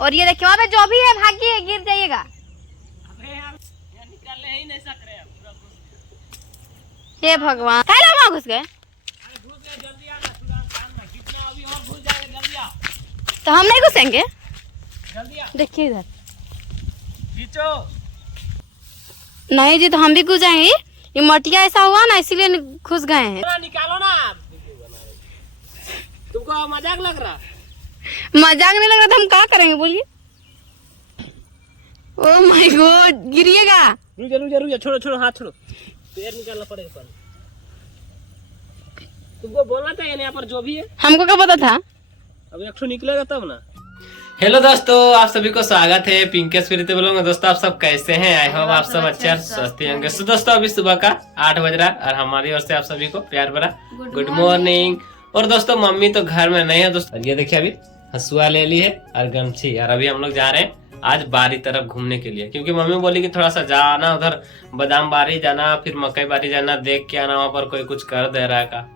और ये देखिए वहाँ पे जो भी है भागिए, गिर जाइएगा। हे भगवान, वहाँ घुस गए तो हम नहीं घुसेंगे। देखिए इधर नहीं जी, तो हम भी घुस जाएंगे। ये मटिया ऐसा हुआ ना, इसीलिए घुस गए हैं। निकालो ना, तुमको मजाक लग रहा? मजाक नहीं लग रहा था, हम क्या करेंगे बोलिए। ओह माय गॉड, गिरिएगा। रुक जा, छोड़ो हाथ छोड़ो, पैर निकालना पड़ेगा। तुमको बोलना चाहिए यहाँ पर जो भी है। हमको क्या पता था। अब एक निकलेगा तब ना। हेलो दोस्तों, आप सभी को स्वागत है पिंकेश प्रीति ब्लॉग। दोस्तों आप सब कैसे हैं? आई होप आप सब अच्छे स्वस्थ होंगे। तो दोस्तों अभी सुबह का 8 बज रहा और हमारी ओर से आप सभी को प्यार भरा गुड मॉर्निंग। और दोस्तों मम्मी तो घर में नहीं है दोस्तों। ये देखिए अभी हसुआ ले ली है और गमछी, और अभी हम लोग जा रहे हैं आज बारी तरफ घूमने के लिए, क्योंकि मम्मी बोली कि थोड़ा सा जाना उधर बादाम बारी जाना, फिर मकई बारी जाना, देख के आना वहाँ पर कोई कुछ कर दे रहा है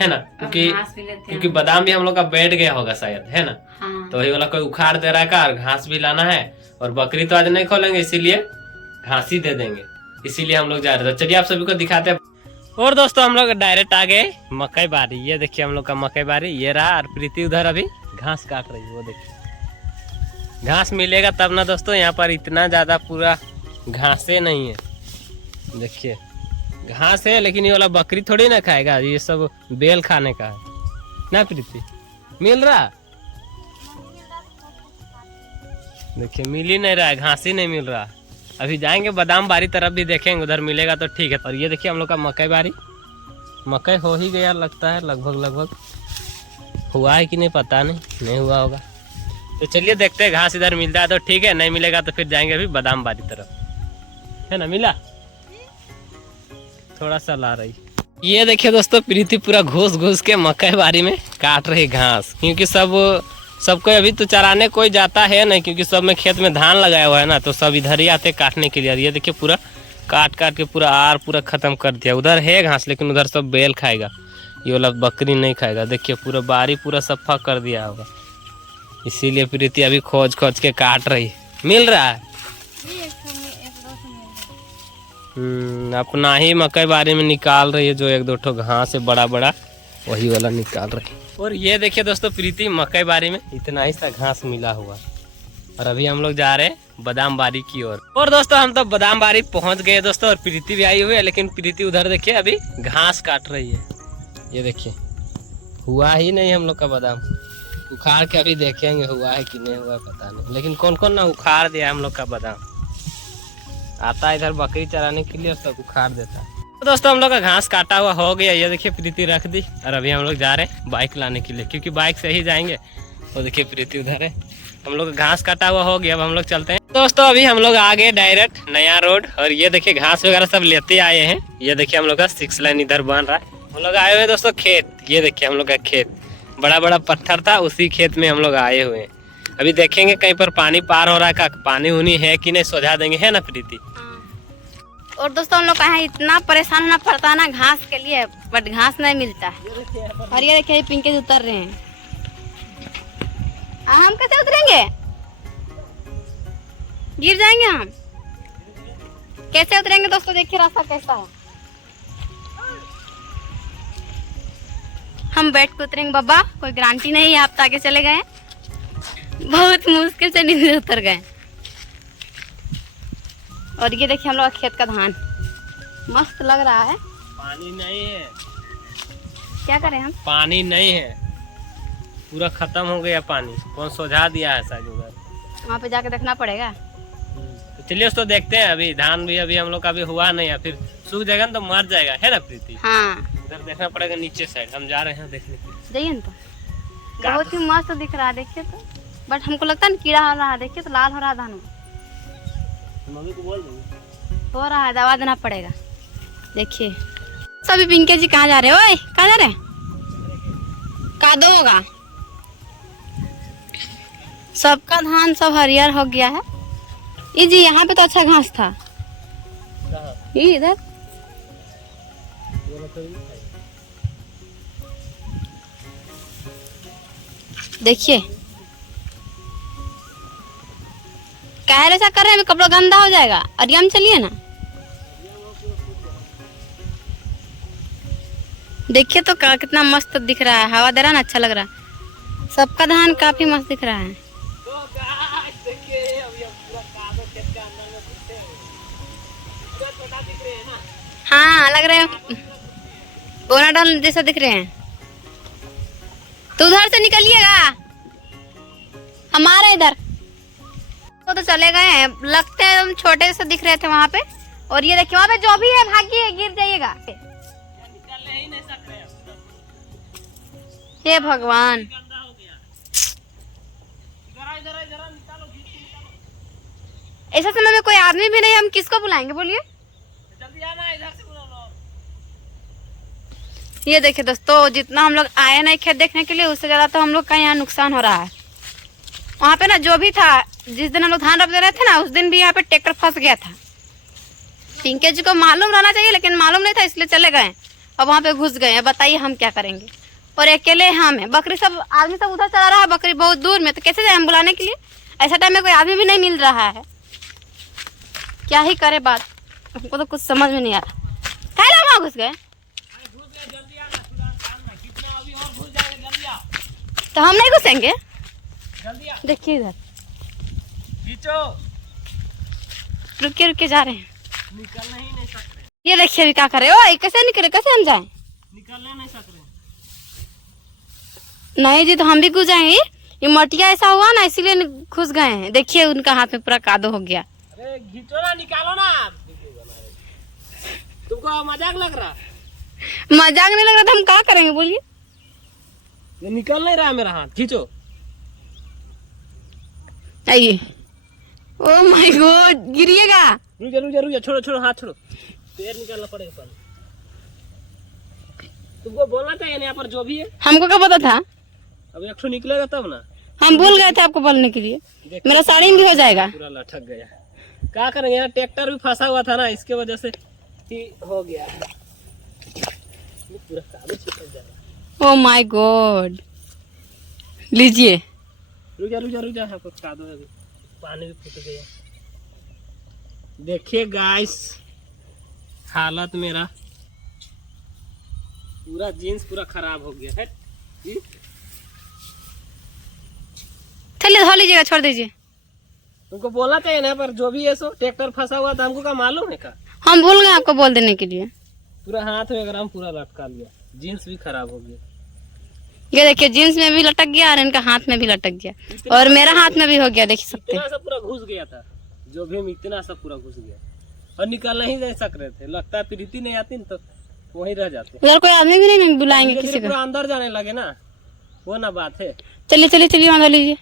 है ना, क्योंकि बादाम भी हम लोग का बैठ गया होगा शायद, है ना। हाँ। तो वही वाला कोई उखाड़ दे रहा है और घास भी लाना है, और बकरी तो आज नहीं खोलेंगे इसीलिए घास ही दे देंगे, इसीलिए हम लोग जा रहे थे। चलिए आप सभी को दिखाते हैं। और दोस्तों हम लोग डायरेक्ट आ गए मकई बारी। ये देखिए हम लोग का मकई बारी ये रहा, और प्रीति उधर अभी घास काट रही है। वो देखिए घास मिलेगा तब ना दोस्तों, यहाँ पर इतना ज्यादा पूरा घासे नहीं है। देखिए घास है लेकिन ये वाला बकरी थोड़ी ना खाएगा, ये सब बेल खाने का है ना। प्रीति मिल रहा, देखिए मिल ही नहीं रहा है, घास ही नहीं मिल रहा। अभी जाएंगे बादाम बारी तरफ भी देखेंगे, उधर मिलेगा तो ठीक है। और ये देखिए हम लोग का मकई बारी, मकई हो ही गया लगता है, लगभग हुआ है कि नहीं पता नहीं हुआ होगा। तो चलिए देखते हैं, घास इधर मिलता है तो ठीक है, नहीं मिलेगा तो फिर जाएंगे अभी बादाम बारी तरफ, है ना। मिला थोड़ा सा ला रही। ये देखिए दोस्तों प्रीति पूरा घुस के मकई बारी में काट रही घास, क्योंकि सबको अभी तो चराने कोई जाता है नहीं, क्योंकि सब में खेत में धान लगाया हुआ है ना, तो सब इधर ही आते काटने के लिए। ये देखिए पूरा काट के पूरा खत्म कर दिया। उधर है घास लेकिन उधर सब बेल खाएगा, ये वाला बकरी नहीं खाएगा। देखिए पूरा बारी पूरा सफा कर दिया होगा, इसीलिए प्रीति अभी खोज के काट रही। मिल रहा है अपना ही मकई बारी में निकाल रही है, जो एक दो ठो घास है बड़ा वही वाला निकाल रही। और ये देखिए दोस्तों प्रीति मकई बारी में इतना ही सा घास मिला हुआ, और अभी हम लोग जा रहे हैं बादाम बारी की ओर। और दोस्तों हम तो बादाम बारी पहुंच गए दोस्तों, और प्रीति भी आई हुई है, लेकिन प्रीति उधर देखिए अभी घास काट रही है। ये देखिए हुआ ही नहीं हम लोग का बादाम, उखाड़ के अभी देखेंगे हुआ है कि नहीं हुआ पता नहीं, लेकिन कौन ना उखाड़ दिया हम लोग का बादाम। आता है इधर बकरी चराने के लिए, सब उखाड़ देता है। तो दोस्तों हम लोग का घास काटा हुआ हो गया। ये देखिए प्रीति रख दी, और अभी हम लोग जा रहे हैं बाइक लाने के लिए, क्योंकि बाइक से ही जाएंगे। और देखिए प्रीति उधर है, हम लोग का घास काटा हुआ हो गया। अब हम लोग चलते हैं दोस्तों। अभी हम लोग आ गए डायरेक्ट नया रोड, और ये देखिए घास वगैरह सब लेते आए हैं। ये देखिए हम लोग का 6 लाइन इधर बन रहा है। हम लोग आए हुए दोस्तों खेत, ये देखिए हम लोग का खेत बड़ा पत्थर था, उसी खेत में हम लोग आए हुए हैं। अभी देखेंगे कहीं पर पानी पार हो रहा है, पानी उनी है कि नहीं, सोझा देंगे, है ना प्रीति। और दोस्तों हम लोग का यहाँ इतना परेशान होना पड़ता है ना घास के लिए, बट घास नहीं मिलता है। और ये देखिए पिंके उतर रहे हैं। हम कैसे उतरेंगे? गिर जाएंगे हम, कैसे उतरेंगे दोस्तों? देखिए रास्ता कैसा है, हम बैठ के उतरेंगे बाबा, कोई गारंटी नहीं है। आप तो आगे चले गए, बहुत मुश्किल से नीचे उतर गए। और ये देखिए हम लोग खेत का धान मस्त लग रहा है। पानी नहीं है, क्या करें हम? पानी नहीं है, पूरा खत्म हो गया पानी। कौन सोझा दिया है शायद उधर, वहाँ पे जाके देखना पड़ेगा। तो चलिए उसको देखते हैं। अभी धान भी अभी हम लोग का अभी हुआ नहीं है, फिर सूख जाएगा ना तो मर जाएगा, है ना प्रीति। हाँ उधर देखना पड़ेगा नीचे साइड, हम जा रहे हैं देखने के लिए। जाइए ना, तो बहुत ही मस्त दिख रहा है देखिए तो, बट हमको लगता है ना कीड़ा हो रहा है। देखिए तो लाल हो रहा है धान, मम्मी को बोल देंगे हो रहा है, दवा देना पड़ेगा। देखिए सभी पिंके जी कहाँ जा रहे हो? ओए कहाँ जा रहे हैं? कादो होगा, सबका धान सब हरियर हो गया है। ये जी यहाँ पे तो अच्छा घास था, ये इधर देखिए काहे ऐसा कर रहे हैं, कपड़ा गंदा हो जाएगा। अरिया में चलिए ना, देखिए तो कितना मस्त दिख रहा है, हवा दे रहा है ना, अच्छा लग रहा है। सबका धान काफी मस्त दिख रहा है। हाँ लग रहे हैं, बोना डाल जैसा दिख रहे हैं। तो उधर से निकलिएगा, हमारे इधर तो चले गए हैं, लगते हैं हम छोटे से दिख रहे थे वहाँ पे। और ये देखिए वहाँ पे जो भी है भागिए, गिर जाइएगा। हे भगवान, ऐसा समय में कोई आदमी भी नहीं, हम किसको बुलाएंगे बोलिए। ये देखिए दोस्तों, जितना हम लोग आए ना खेत देखने के लिए, उससे ज्यादा तो हम लोग का यहाँ नुकसान हो रहा है। वहाँ पे ना जो भी था, जिस दिन हम लोग धान रोप दे रहे थे ना, उस दिन भी यहाँ पे ट्रैक्टर फंस गया था। पिंके जी को मालूम रहना चाहिए, लेकिन मालूम नहीं था, इसलिए चले गए। अब वहाँ पे घुस गए। बताइए हम क्या करेंगे। और अकेले हम है, बकरी सब आदमी सब उधर चला रहा है, बकरी बहुत दूर में, तो कैसे जाए हम बुलाने के लिए। ऐसा टाइम में कोई आदमी भी नहीं मिल रहा है, क्या ही करे बात। हमको तो कुछ समझ में नहीं आ रहा। है वहाँ घुस गए तो हम नहीं घुसेंगे। देखिए इधर, रुकिए रुकिए, जा रहे हैं, निकलने ही नहीं सकते। ये देखिए अभी क्या करे। ओ कैसे निकले, कैसे हम जाए, निकलने नहीं सकते। नहीं जी, तो हम भी घुस जाएंगे। ये मटिया ऐसा हुआ ना, इसीलिए घुस गए हैं। देखिए उनका हाथ में पूरा कादो हो गया। अरे घीचो ना, निकालो ना। तुमको मजाक लग रहा? मजाक नहीं लग रहा था, हम क्या करेंगे बोलिए। ये निकल नहीं रहा मेरा हाथ, खींचो। आइए। ओ माय गॉड, गिरिएगा। रुक जा, छोड़ो छोड़ो, हाथ छोड़ो, पैर निकालना पड़ेगा पहले। तुमको बोलना चाहिए ना यहाँ पर जो भी है। हमको क्या पता था, अब एक ठो निकलेगा तब ना। हम भूल गए थे आपको बोलने के लिए। मेरा साड़ी भी हो जाएगा। पूरा लटक गया, क्या करेंगे। यहाँ ट्रैक्टर भी फंसा हुआ था ना, इसके वजह से ही हो गया। पूरा कागज चिपक जाएगा। ओ माय गॉड, लीजिए। रुक जा, कादो है, पानी भी फूट गया। देखिए गाइस, हालत मेरा पूरा जीन्स पूरा खराब हो गया है। चलिए धो लीजिएगा, छोड़ दीजिए। तुमको बोलना चाहिए ना, पर जो भी है सो ट्रैक्टर फंसा हुआ था, हमको क्या मालूम है का। हम भूल गए आपको बोल देने के लिए। पूरा हाथ में ग्राम पूरा लटका लिया, जीन्स भी खराब हो गया। ये देखिए, जीन्स में भी लटक गया और इनका हाथ में भी लटक गया, और मेरा हाथ में भी हो गया, देख सकते हैं। सब पूरा घुस गया था, जो भी इतना सब पूरा घुस गया, और निकालना ही नहीं सक रहे थे। लगता है प्रीति नहीं आती तो वहीं रह जाते। उधर कोई आदमी भी नहीं बुलाएंगे किसी को, पूरा अंदर जाने लगे ना, वो ना बात है। चलिए चलिए चलिए, वहाँ लीजिए।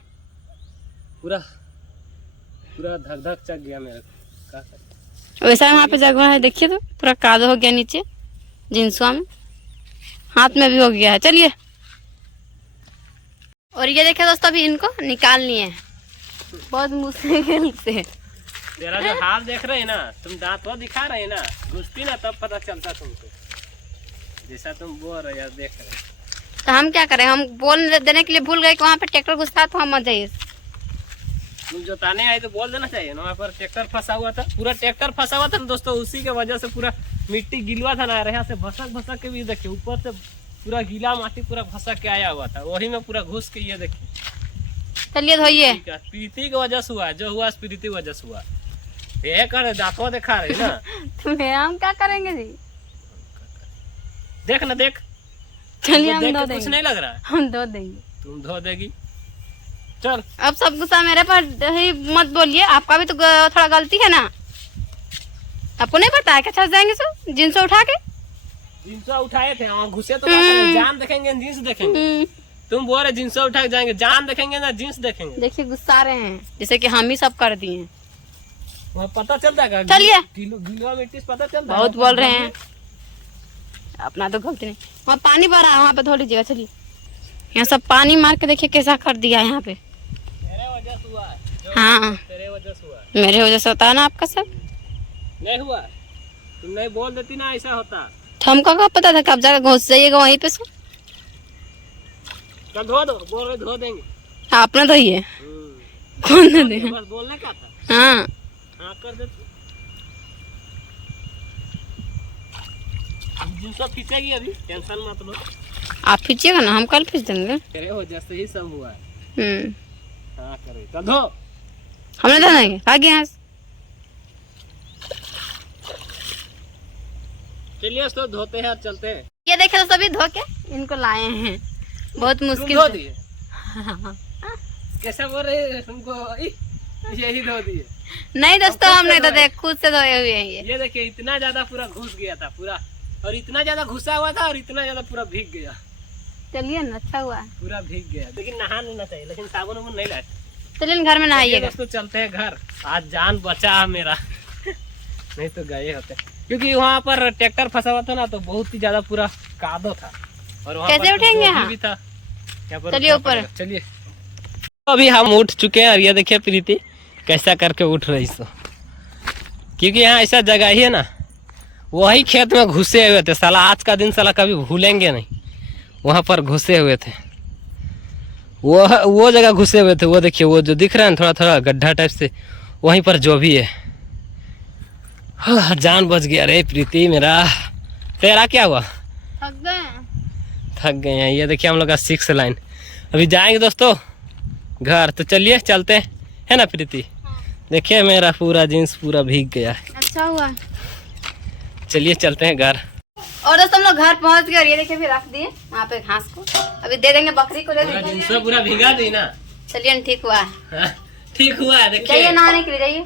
पूरा पूरा धक धक चक गया मेरा, वैसा वहाँ पे जगह है, देखिए तो पूरा कादो हो गया नीचे, जींसवा में, हाथ में भी हो गया है। चलिए, और ये देखिए दोस्तों, अभी इनको निकाल लिए बहुत मुश्किल से। तेरा जो हाथ देख रहे हैं ना, तुम दांत वो दिखा रहे हैं ना, घुसती ना तब पता चलता तुमको, जैसा तुम बोल रहे हो देख रहे। तो हम क्या करें, हम बोल देने के लिए भूल गए कि वहाँ पे ट्रैक्टर घुसता, तो हम मत जाइए। तुम जोताने आए तो बोल देना चाहिए ना, वहाँ पर ट्रैक्टर फंसा हुआ था, पूरा ट्रैक्टर फंसा हुआ था ना दोस्तों, उसी के वजह से पूरा मिट्टी गिलवा था ना, यहाँ से भसक के भी देखिए, ऊपर से पूरा गीला माटी पूरा भसक के आया हुआ था, वही में पूरा घुस के, ये देखिए। चलिए धोइए। प्रीति की वजह से हुआ, जो हुआ प्रीति की वजह से हुआ। ये कर दांतों दिखा रहे ना, तुम्हें हम क्या करेंगे जी, देख ना देख। चलिए हम धो देंगे, कुछ नहीं लग रहा है, हम धो देंगे। तुम धो देगी, चल। अब सब गुस्सा मेरे पर ही मत बोलिए, आपका भी तो थोड़ा गलती है ना। आपको नहीं पता है क्या छस जाएंगे सो जींस उठा के, जींस उठाए थे वहाँ घुसे तो जान देखेंगे जींस देखेंगे। तुम बोल रहे जींस उठा के जाएंगे, जान देखेंगे ना जींस देखेंगे। देखिए गुस्सा रहे हैं, जैसे कि हम ही सब कर दिए। वहाँ पता चलता है, चलिए गीला मिट्टी पता चलता है। बहुत बोल रहे हैं, अपना तो गलती नहीं। वहाँ पानी भरा है, वहाँ पे धो लीजिएगा। चलिए, यहाँ सब पानी मार के देखिए कैसा कर दिया यहाँ पे। तेरे वजह से हुआ, हाँ तेरे वजह से हुआ, मेरे वजह से होता है ना आपका सब। नहीं हुआ, तुम नहीं बोल देती ना ऐसा होता। तो हमको क्या पता था, कब जाकर घुस जाइएगा वहीं पे। धो दो, बोल रहे धो देंगे। आपने धोइए, कौन धो दे? बस बोलने का था। हाँ हाँ कर दे। जींस खींचेगी अभी, टेंशन मत लो। आप खींचिएगा ना, हम कल खींच देंगे। तेरे हो जैसे ही सब हुआ है। हाँ करे तो धो। हमने तो नहीं आगे यहाँ से। चलिए तो धोते हैं और चलते हैं। ये देखे तो सभी धो के इनको लाए हैं, बहुत मुश्किल धो से। दिए। कैसा बोल रहे हैं तुमको? यही धो दिए। नहीं दोस्तों, हम नहीं धोते, खुद से धोए हुए हैं ये देखिए इतना ज्यादा पूरा घुस गया था पूरा, और इतना ज्यादा घुसा हुआ था और इतना ज्यादा पूरा भीग गया। चलिए ना, अच्छा हुआ। पूरा भीग गया, लेकिन नहा लेना चाहिए, लेकिन साबुन वाबुन नहीं लाए। चलिए घर में नहाइएगा। दोस्तों चलते हैं घर, आज जान बचा मेरा। नहीं तो गए होते, क्योंकि वहाँ पर ट्रैक्टर फंसा हुआ था ना, तो बहुत ही ज्यादा पूरा कादो था। और वहाँ कैसे उठेंगे यहाँ? भी था। चलिए ऊपर। चलिए अभी हम उठ चुके हैं, और ये देखिए प्रीति कैसा करके उठ रही सो, क्योंकि यहाँ ऐसा जगह ही है ना, वही खेत में घुसे हुए थे साला। आज का दिन साला कभी भूलेंगे नहीं, वहाँ पर घुसे हुए थे। वो जगह घुसे हुए थे, वो देखिए वो जो दिख रहा है थोड़ा थोड़ा गड्ढा टाइप से, वहीं पर जो भी है। हाँ, जान बच गया रे प्रीति मेरा। तेरा क्या हुआ? थक गए हैं। ये देखिए हम लोग का 6 लाइन। अभी जाएंगे दोस्तों घर, तो चलिए चलते हैं, है ना प्रीति? देखिए मेरा पूरा जींस पूरा भीग गया है। अच्छा हुआ। चलिए चलते हैं घर। और दोस्तों हम लोग घर पहुंच गए, और ये देखिए फिर रख दिए वहाँ पे घास को, अभी दे देंगे बकरी को, दे देंगे। जींस पूरा भीगा दी ना। चलिए ना, ठीक हुआ। हाँ, ठीक हुआ है। देखिए जाइए नहाने के लिए, जाइए।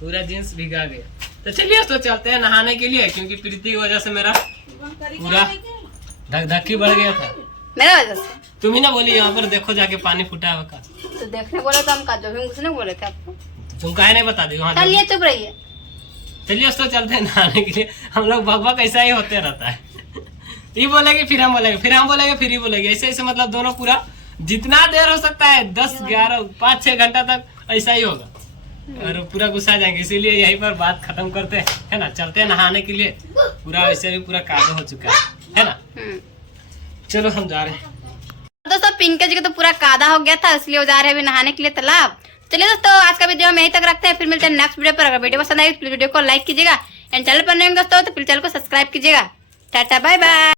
पूरा जींस भीगा गया। तो चलिए तो चलते हैं नहाने के लिए, क्योंकि प्रीति की वजह से मेरा पूरा धक-धक्की बढ़ गया था। मेरा वजह से? तुम ही ना बोली यहाँ पर देखो जाके पानी फूटा है का। तो देखने बोले तो हम का, जो भी कुछ नहीं बोले थे आपको। तुम काहे नहीं बता दी वहाँ? चलिए चुप रहिए। चलिए तो चलते हैं नहाने के लिए। हम लोग बकबक ऐसा ही होते रहता है। ये बोलेगी फिर हम बोलेंगे, फिर हम बोलेंगे फिर ही बोलेंगे, ऐसे ऐसे मतलब दोनों पूरा जितना देर हो सकता है 10, 11, 5-6 घंटा तक ऐसा ही होगा, और पूरा गुस्सा जाएंगे। इसीलिए यहीं पर बात खत्म करते हैं, है ना? चलते हैं नहाने के लिए। पूरा वैसे भी पूरा कादो हो चुका है ना? चलो हम जा रहे हैं। दोस्तों पिंकज जी का तो पूरा कादा हो गया था, इसलिए वो जा रहे हैं अभी नहाने के लिए तालाब। चलिए दोस्तों आज का वीडियो हम यहीं तक रखते हैं, फिर मिलते हैं नेक्स्ट वीडियो पर। अगर वीडियो पसंद आई तो वीडियो को लाइक कीजिएगा, एंड चैनल पर नए होंगे दोस्तों तो फिर चैनल को सब्सक्राइब कीजिएगा। Tata bye bye.